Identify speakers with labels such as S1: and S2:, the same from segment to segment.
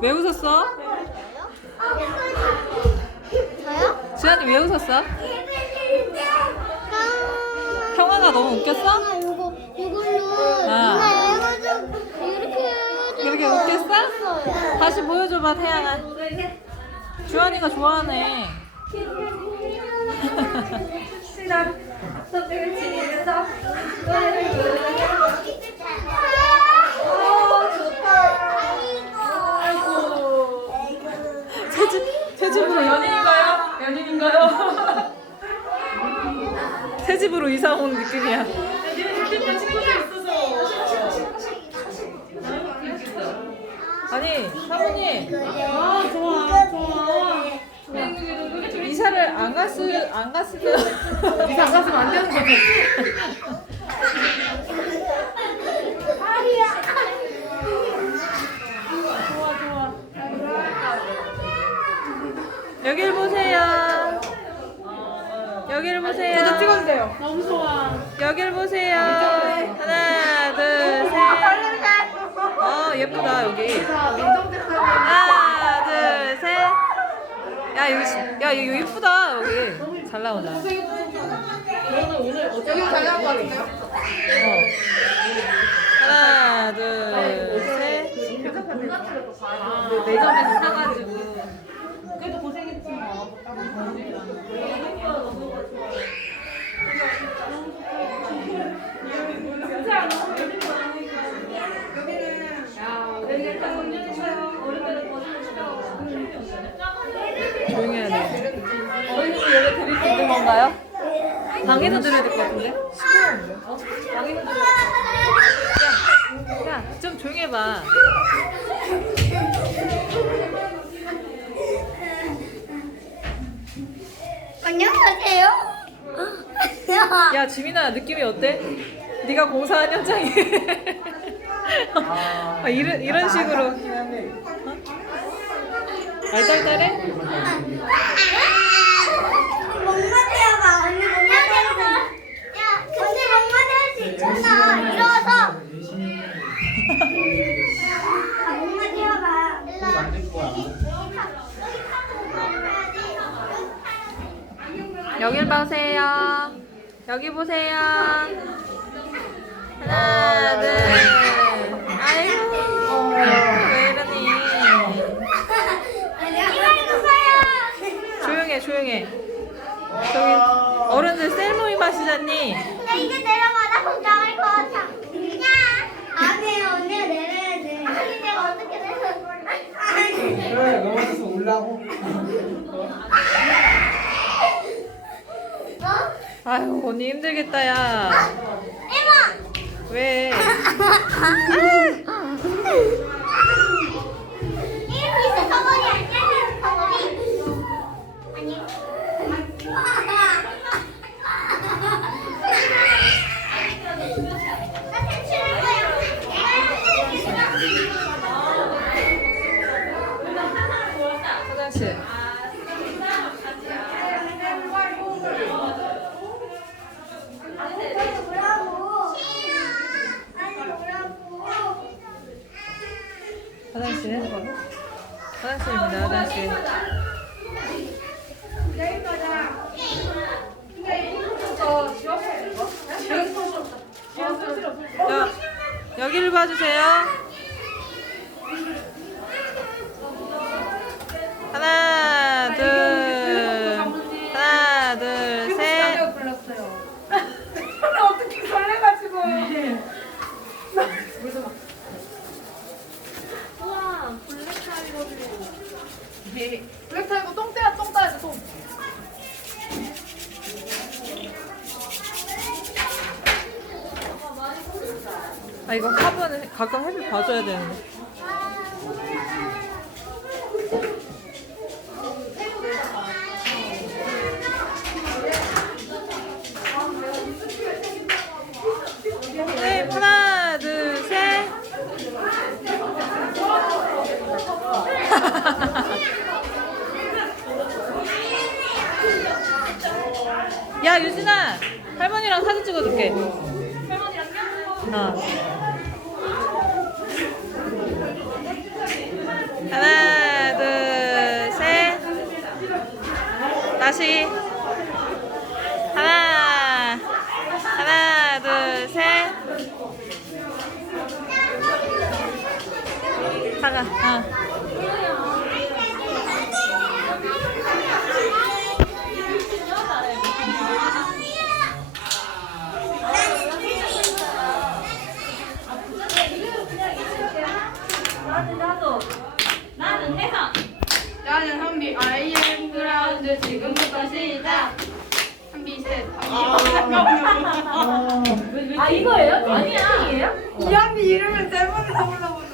S1: 왜 웃었어?
S2: 저요?
S1: 지안이 왜 웃었어?
S2: 아,
S1: 형아가 너무 웃겼어?
S2: 아, 이거 이걸로
S1: 아.
S2: 누나 해가지고 이렇게 해가지고
S1: 그렇게 웃겼어?
S2: 웃겼어요.
S1: 다시 보여줘봐 태양아. 주환이가 좋아하네. 새 집으로 연인인가요? 연인인가요? 새 집으로 이사 온 느낌이야. 아니 사모님
S2: 아 좋아 좋아.
S1: 이사를 안 갔을 안 갔으면
S3: 이사 안 갔으면 안 되는 거지.
S1: 좋아 좋아. 여길 보세요. 여길 보세요.
S3: 저도 찍어주세요. 너무 좋아.
S1: 여길 보세요. 하나, 둘, 셋. 어, 예쁘다, 여기.
S3: 자, 민정대표님.
S1: 하나, 둘, 셋. 야, 여기, 시- 야, 이거 예쁘다, 여기. 잘 나온다. 어.
S3: 그러면 오늘 어쩌고 잘 나온 거 같아요?
S1: 하나, 둘, 셋.
S3: 아, 매점에서 사가지고. 그래도 뭐.
S1: 조용히 해야 돼. 어린이집 예배 드릴 수 있는 건가요? 방에서 드려야 될 것 같은데? 시끄러운데? 어? 방에서 드려야 야, 야, 좀 조용히 해봐. 야, 지민아, 느낌이 어때? 네가 공사한 현장에. 아, 이런, 이런 식으로. 어? 알딸딸해?
S2: 목마디 해봐. 언니 목마디 해봐. 야, 언니 목마디 할수 있잖아. 일어서. 해봐.
S4: 만들 거야.
S1: 여길 보세요. 여기 보세요. 하나, 둘. 아이고, 왜 이러니? 조용해, 조용해. 저기 어른들 셀모이 마시잖니.
S2: 나 이제 내려가다 못 나갈 것 같아. 그냥 아니 언니가 내려야 돼. 아니 내가 어떻게 내려? 아니.
S4: 그래, 넘어져서 올라고.
S2: 어?
S1: 아유, 언니 힘들겠다, 야. 왜?
S2: 이렇게 있어 서머리 아
S1: 봐줘야 되는데. 네, 하나, 둘, 셋. 야 유진아, 할머니랑 사진 찍어줄게. 할머니랑요? 어. 하나, 둘, 셋. 다시. 하나, 하나, 둘, 셋. 하나, 어.
S3: 나는 한비 I am 그라운드 지금부터 시작. 한비 셋. 한비
S1: 아, 이거예요? 아니야.
S3: 이 한비 이름을 세 번이나 불러보는.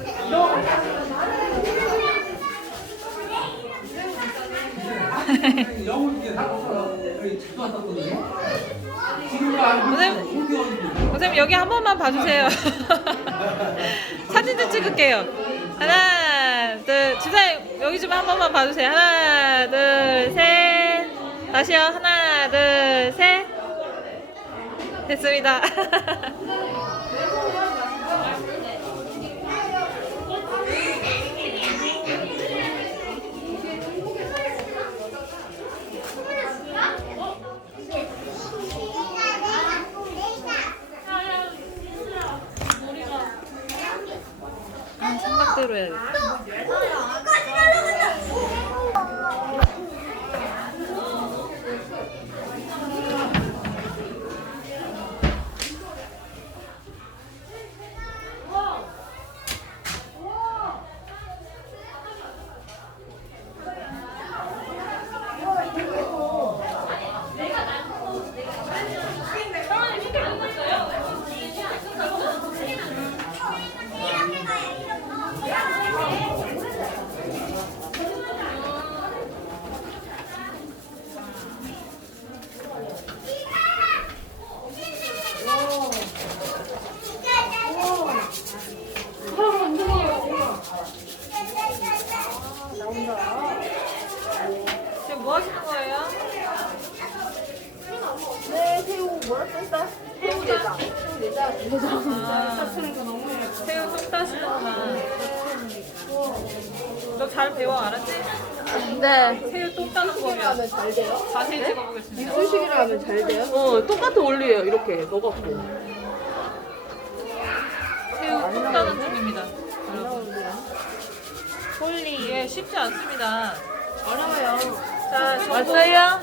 S4: 영훈 이게 나가서 여기 집도 왔었거든요. 지금 알고
S1: 선생님, 선생님 여기 한 번만 봐 주세요. 사진 좀 찍을게요. 하나, 둘, 집사님 여기 좀 한 번만 봐주세요. 하나, 둘, 셋. 다시요. 하나, 둘, 셋. 됐습니다. 생각대로 해야겠다. 지금 뭐 하시는 거예요?
S3: 네, 새우 뭐라 썼어? 새우 대장. 새우 대장.
S1: 아, 새우 속 따시는구나. 너잘 배워 알았지?
S3: 네.
S1: 새우 똥 따는 법이야.
S3: 잘 돼요?
S1: 자세히 찍어보겠습니다.
S3: 이술식이라 하면 잘 돼요?
S5: 어, 똑같은 원리예요. 이렇게.
S1: 새우 똥 따는 중입니다. 여러분. 홀리. 이게 쉽지 않습니다.
S3: 어려워요.
S1: 자, 왔어요?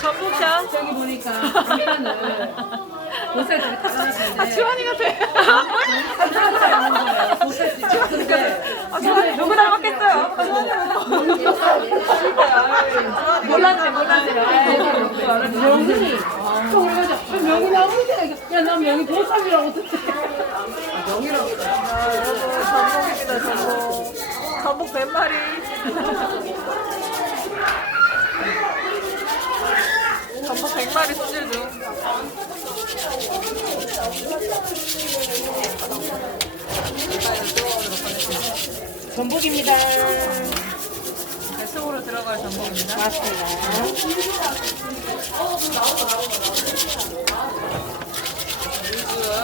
S1: 전복샷.
S5: 저기 보니까 일단은 옷을 되게 다양하게
S1: 아, 주환이 같아. 아, 주환이 누구 닮았겠어요? 몰랐지, 몰랐지.
S5: 명이 또 그래가지고 명이 나오는데 야나 명이 도삼이라고 듣지
S1: 전복입니다, 전복. 전복 몇 마리. 전복 100마리 손질 중.
S5: 전복입니다
S1: 속으로 들어갈 전복입니다.
S5: 맞습니다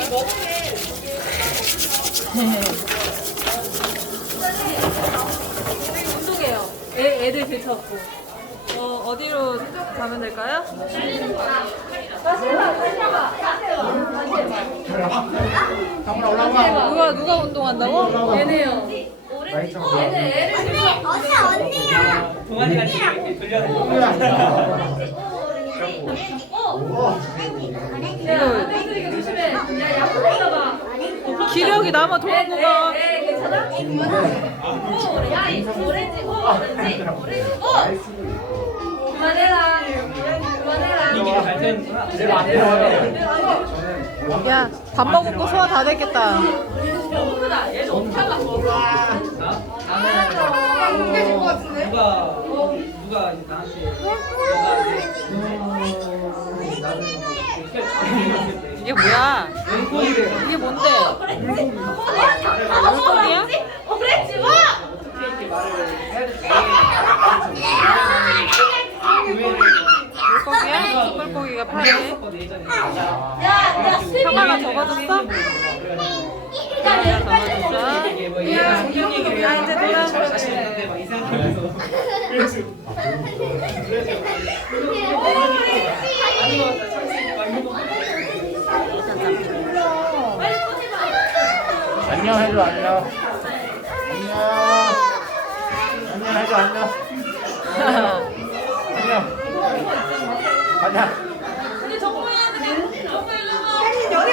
S1: 운동해요. 애, 애들 들쳤고. 어, 어디로 가면 될까요?
S4: 정훈아 올라와.
S1: 누가, 누가 운동한다고? 얘네요.
S2: 언니 언니야.
S6: 동아리가 이렇게 돌려야
S1: 기력이 남아 도망가.
S6: 이게 잘 되는구나.
S1: 야, 밥 먹고 소화 다 됐겠다.
S6: 나? 나는 누가 누가 이제 나한테
S1: 이게 뭐야? 이게 뭔데? 물고기야?
S2: 오렌지 와.
S6: 이렇게 말을 해야 될지
S1: 물고기야? 물고기가 팔에.
S6: 예전에
S2: 야, 나
S1: 사과가 적어졌어?
S6: 그래가지고
S2: 내가 담아줬
S6: 이게 뭐 얘가 성경 얘기를 해야
S2: 아, 이제 돌아오고
S6: 잘 자신 있는데 막 이상하면서 아닌 것 같아. 철새 막 이런
S4: 안녕 해줘 안녕. 안녕. 안녕 해줘 안녕. 안녕. 가자
S2: 여기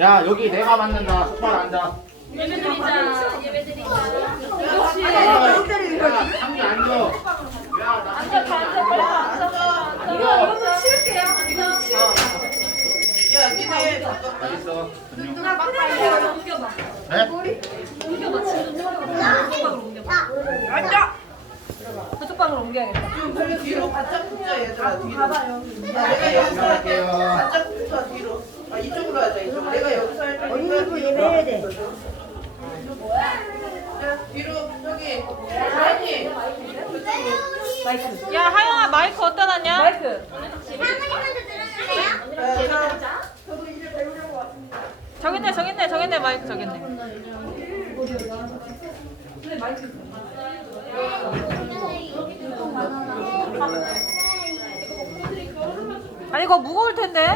S7: 야
S8: 여기 내가 맞는다 똑바로 앉아 야 상주 앉아 야나 앉아 다 앉아 이거
S7: 야 니네 잠깐만
S8: 어디 있어 네?
S9: 저쪽 방으로 옮겨야겠다.
S7: 좀 뒤로 바짝 붙자 얘들아 뒤로 야, 내가 여기서 할게. 바짝 붙어 뒤로 아 이쪽으로 하자 이쪽 내가 여기서 할 테니까 뒤로 예배해야 돼. 뒤로 저기. 사장님
S8: 야 하영아 마이크 어디다 놨냐?
S1: 마이크.
S2: 할머니한테 들었는데요?
S8: 저기 있네 저기 있네 저기 있네 마이크 저기 있네. 아니 이거 무거울 텐데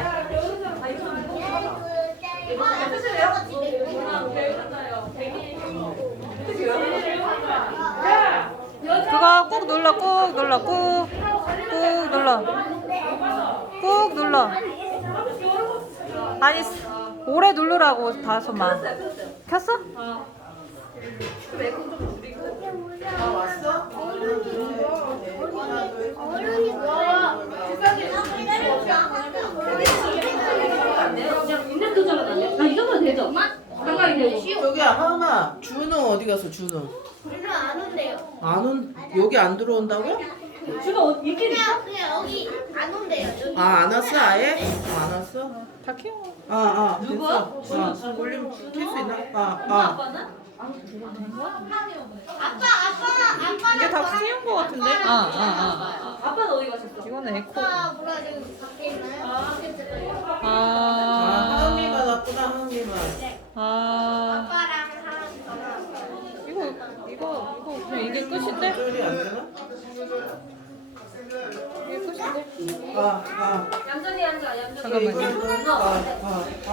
S8: 그거 꾹 눌러 꾹 눌러 꾹 꾹 눌러 꾹 눌러 아니 오래 누르라고 다섯만 켰어?
S1: 있는 도전은 아니야? 나 이거면 되죠? 가까이 되고.
S7: 여기야 하은아 준호 어디 갔어 준호
S2: 별로 안 온대요.
S7: 안 온 여기 안 들어온다고?
S1: 주로 옷 입긴
S2: 그냥 그냥 여기 안 온대요. 여기.
S7: 아 안 왔어 아예? 아, 안 왔어?
S8: 다 키워
S7: 아아 됐어 아 볼륨 켤수 있나? 아아
S2: 아빠 아빠 아빠랑
S8: 이게 다 키운 거 같은데? 아아아
S1: 아빠는 어디 가셨어?
S8: 이거는 에코
S2: 아빠 뭐라 지금 밖에 있나요? 밖에 들어요.
S7: 아,
S8: 아,
S7: 하은이가 났구나 하은이만
S8: 아
S2: 아빠랑 하랑
S8: 이거 이거 이거 그냥 이게 끝인데?
S7: 소리 안 되나?
S8: 이게 끝인데?
S7: 아 아
S1: 얌전히 앉아, 얌전히.
S8: 잠깐만요
S7: 아아 아.